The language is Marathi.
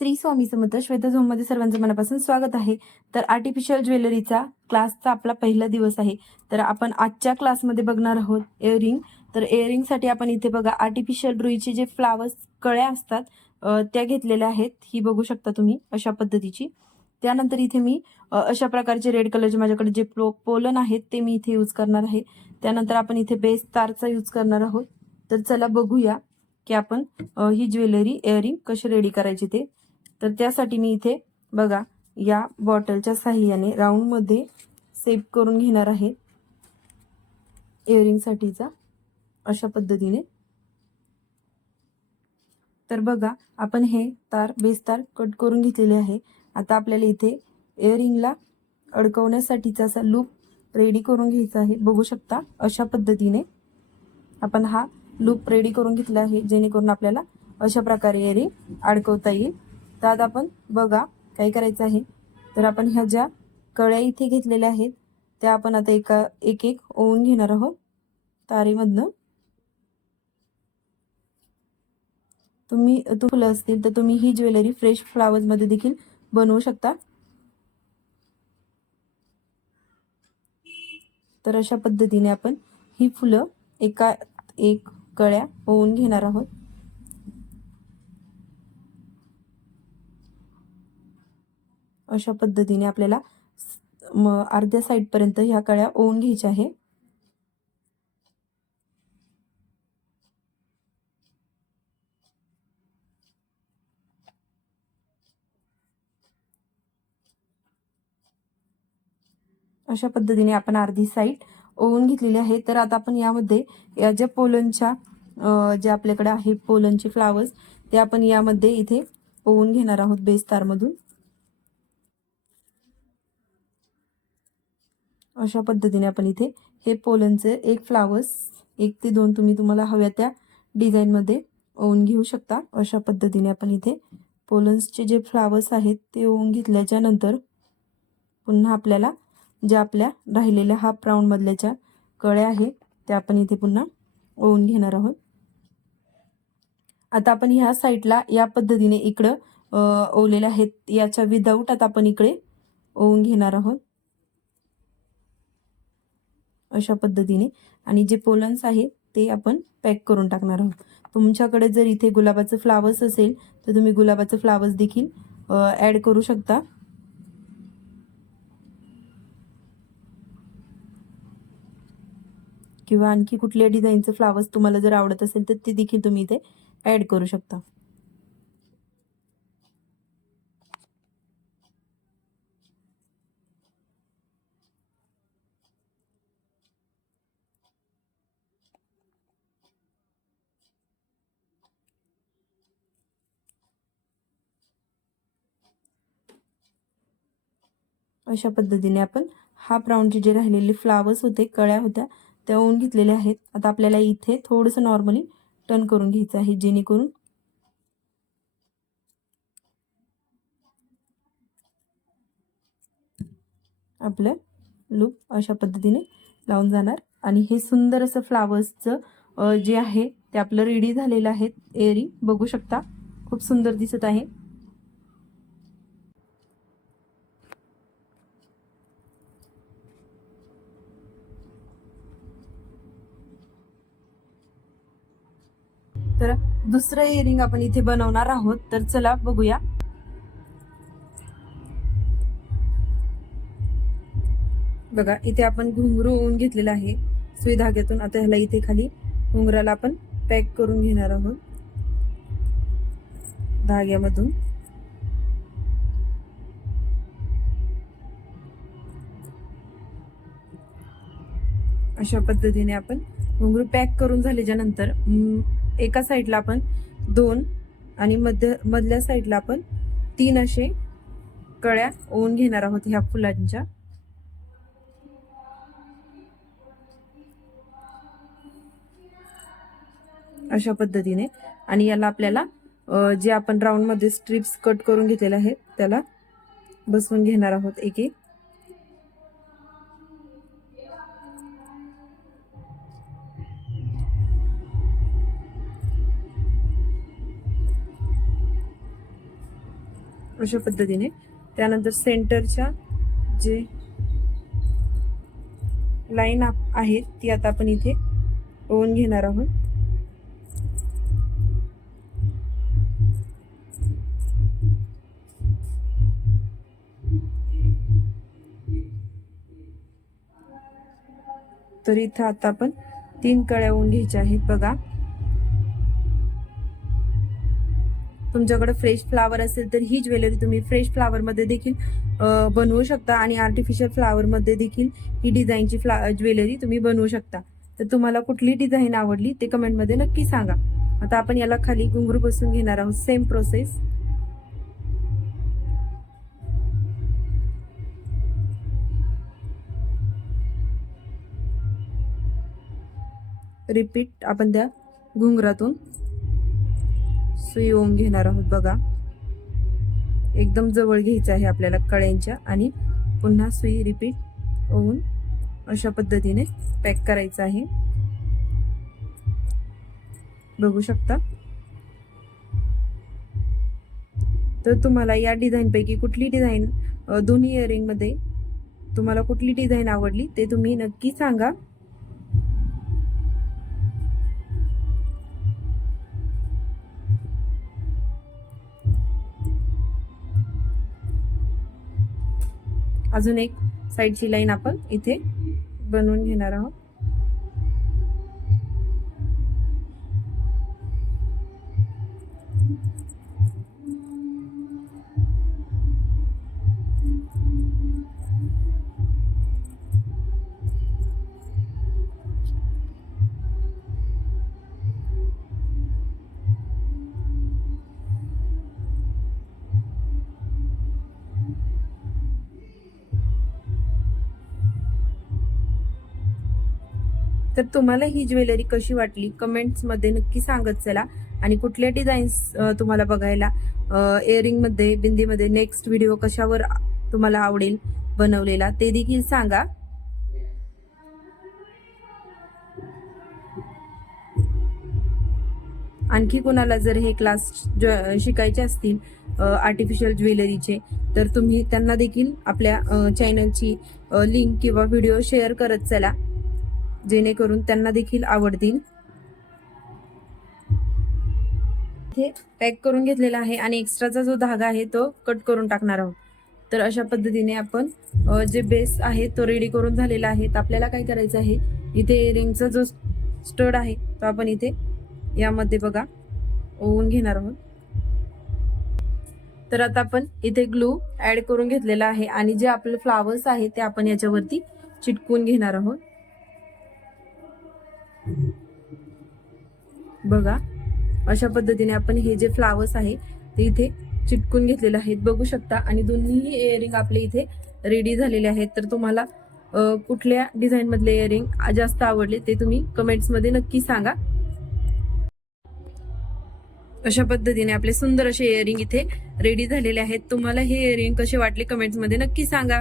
श्री स्वामी समर्थ. श्वेता झोममध्ये सर्वांचं मनापासून स्वागत आहे. तर आर्टिफिशियल ज्वेलरीचा क्लासचा आपला पहिला दिवस आहे. तर आपण आजच्या क्लासमध्ये बघणार आहोत इयरिंग. तर इयरिंगसाठी आपण इथे बघा आर्टिफिशियल रुईचे जे फ्लावर्स कळ्या असतात त्या घेतलेल्या आहेत. ही बघू शकता तुम्ही अशा पद्धतीची. त्यानंतर इथे मी अशा प्रकारचे रेड कलरचे माझ्याकडे जे पोलन आहेत ते मी इथे यूज करणार आहे. त्यानंतर आपण इथे बेस तारचा यूज करणार आहोत. तर चला बघूया की आपण ही ज्वेलरी इयरिंग कशी रेडी करायची ते. तर त्यासाठी मी इथे बघा या बॉटलच्या साहाय्याने राऊंडमध्ये सेट करून घेणार आहे इयरिंगसाठीचा अशा पद्धतीने. तर बघा आपण हे बेस तार कट करून घेतलेले आहे. आता आपल्याला इथे इयरिंगला अडकवण्यासाठीचा असा लूप रेडी करून घ्यायचा आहे. बघू शकता अशा पद्धतीने आपण हा लूप रेडी करून घेतला आहे, जेणेकरून आपल्याला अशा प्रकारे इयरिंग अडकवता येईल. तर आता आपण बघा काय करायचं आहे. तर आपण ह्या ज्या कळ्या इथे घेतलेल्या आहेत त्या आपण आता एक एक ओवून घेणार आहोत तारेमधनं. तुम्ही फुलं असतील तर तुम्ही ही ज्वेलरी फ्रेश फ्लावर्स मध्ये देखील बनवू शकता. तर अशा पद्धतीने आपण ही फुलं एक कळ्या ओवून घेणार आहोत. अशा पद्धतीने आपल्याला अर्ध्या साइड पर्यंत ह्या कळ्या ओवून घ्यायच्या आहे. अशा पद्धतीने आपण अर्धी साइड ओवून घेतलेली आहे. तर आता आपण यामध्ये या ज्या पोलनच्या जे आपल्याकडे आहे पोलनचे फ्लावर्स ते आपण यामध्ये इथे ओवून घेणार आहोत बेस तार मधून. अशा पद्धतीने आपण इथे हे पोलनचे एक फ्लावर्स 1 ते 2 तुम्हाला हव्या त्या डिझाइन मध्ये ओवून घेऊ शकता. अशा पद्धतीने आपण इथे पोलन्सचे जे फ्लावर्स आहेत ते ओवून घेतल्याच्या नंतर पुन्हा आपल्याला ज्या आपल्या राहिलेल्या हाफ राऊंड मधल्याच्या कळ्या आहेत त्या आपण इथे पुन्हा ओवून घेणार आहोत. आता आपण ह्या साइडला या पद्धतीने इकडं ओवलेल्या आहेत, याच्या विदाऊट आता आपण इकडे ओवून घेणार आहोत अशा पद्धतीने. आणि जे पोलन्स आहेत ते आपण पॅक करून टाकणार आहोत. तुमच्याकडे जर इथे गुलाबाचं फ्लावर्स असेल तर तुम्ही गुलाबाचं फ्लावर्स देखील ऍड करू शकता, किंवा आणखी कुठल्या डिझाईनचे फ्लावर्स तुम्हाला जर आवडत असेल तर ते देखील तुम्ही इथे ऍड करू शकता. अशा पद्धतीने आपण हाफ राऊंडचे जे राहिलेले फ्लावर्स होते, कळ्या होत्या त्या ओवून घेतलेल्या आहेत. आता आपल्याला इथे थोडंसं नॉर्मली टर्न करून घ्यायचं आहे, जेणेकरून आपलं लूप अशा पद्धतीने लावून जाणार. आणि हे सुंदर असं फ्लावर्सचं जे आहे ते आपलं रेडी झालेलं आहे इयरिंग. बघू शकता खूप सुंदर दिसत आहे. तर दुसरं इयरिंग आपण इथे बनवणार आहोत. तर चला बघूया. बघा इथे आपण घुंगरू ओवून घेतलेला आहे सुई धाग्यातून. आता ह्याला इथे खाली घुंगराला आपण पॅक करून घेणार आहोत धाग्यामधून. अशा पद्धतीने आपण घुंगरू पॅक करून झाल्याच्या नंतर एका साइडला आपण 2 आणि मधल्या साइडला आपण 3 असे कळ्या ओवून घेणार आहोत ह्या फुलांच्या. अशा पद्धतीने. आणि याला आपल्याला जे आपण राऊंड मध्ये स्ट्रिप्स कट करून घेतलेले आहेत त्याला बसवून घेणार आहोत एक एक. अशा पद्धतीने. त्यानंतर सेंटरच्या जे लाईन आहे ती आता आपण इथे ओवून घेणार आहोत. तर इथं आता आपण 3 कळ्या ओवून घ्यायच्या आहेत. बघा, तुमच्याकडे फ्रेश फ्लावर असेल तर ही ज्वेलरी तुम्ही फ्रेश फ्लावर मध्ये देखील बनवू शकता आणि आर्टिफिशियल फ्लावर मध्ये देखील ही डिझाईनची ज्वेलरी तुम्ही बनवू शकता. तर तुम्हाला कुठली डिझाईन आवडली ते कमेंट मध्ये नक्की सांगा. आता आपण याला खाली घुंगरू बसवून घेणार आहोत. Same process. रिपीट आपण त्या घुंगरातून सुई ओवून घेणार आहोत. बघा, एकदम जवळ घ्यायचं आहे आपल्याला कळ्यांच्या आणि पुन्हा सुई रिपीट ओवून अशा पद्धतीने पॅक करायचं आहे. बघू शकता. तर तुम्हाला या डिझाईन पैकी कुठली डिझाईन, दोन्ही इयरिंग मध्ये तुम्हाला कुठली डिझाईन आवडली ते तुम्ही नक्की सांगा. अजून एक साईडची लाईन आपण इथे बनवून घेणार आहोत. तर तुम्हाला ही ज्वेलरी कशी वाटली कमेंट्स मध्ये नक्की सांगत चला. आणि कुठल्या डिझाईन्स तुम्हाला बघायला इयरिंग मध्ये, बिंदीमध्ये नेक्स्ट व्हिडिओ कशावर तुम्हाला आवडेल बनवलेला ते देखील सांगा. आणखी कोणाला जर हे क्लास शिकायचे असतील आर्टिफिशियल ज्वेलरीचे तर तुम्ही त्यांना देखील आपल्या चॅनलची लिंक किंवा व्हिडिओ शेअर करत चला, जेणेकरून त्यांना देखील आवडतील. इथे पॅक करून घेतलेला आहे आणि एक्स्ट्राचा जो धागा आहे तो कट करून टाकणार आहोत. तर अशा पद्धतीने आपण जे बेस आहे तो रेडी करून झालेला आहे. तर आपल्याला काय करायचं आहे, इथे इयरिंगचा जो स्टड आहे तो आपण इथे यामध्ये बघा ओवून घेणार आहोत. तर आता आपण इथे ग्लू ऍड करून घेतलेला आहे आणि जे आपले फ्लावर्स आहे ते आपण याच्यावरती चिटकून घेणार आहोत. बघा, अशा पद्धतीने आपण हे जे फ्लावर्स आहे ते इथे चिटकून घेतलेले आहेत. बघू शकता. आणि दोन्ही इयरिंग आपले इथे रेडी झालेले आहेत. तर तुम्हाला कुठल्या डिझाईन मधले इयरिंग जास्त आवडले ते तुम्ही कमेंट्स मध्ये नक्की सांगा. अशा पद्धतीने आपले सुंदर असे इयरिंग इथे रेडी झालेले आहेत. तुम्हाला हे इयरिंग कसे वाटले कमेंट्स मध्ये नक्की सांगा.